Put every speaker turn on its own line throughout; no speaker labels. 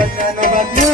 Thank you.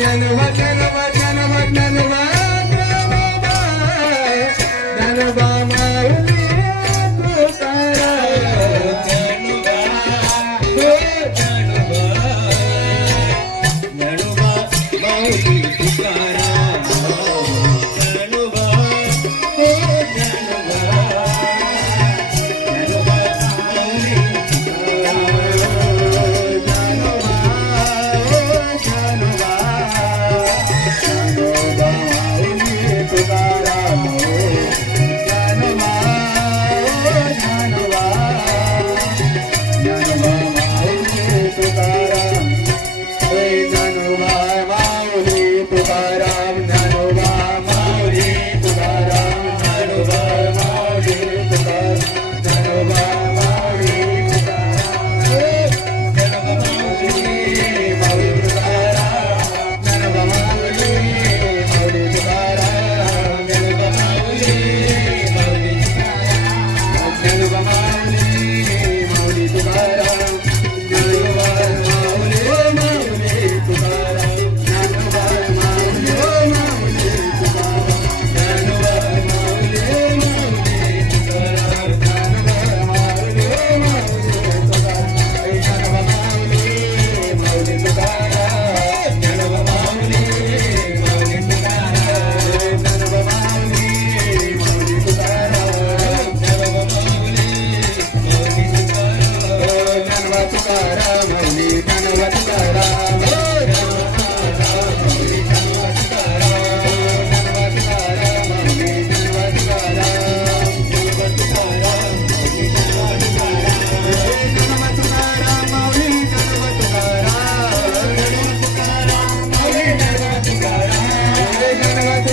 ധനവ ധനവ ധനവ ധനവ ധനവ ധനവ
ധനവ ധനവ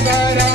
da.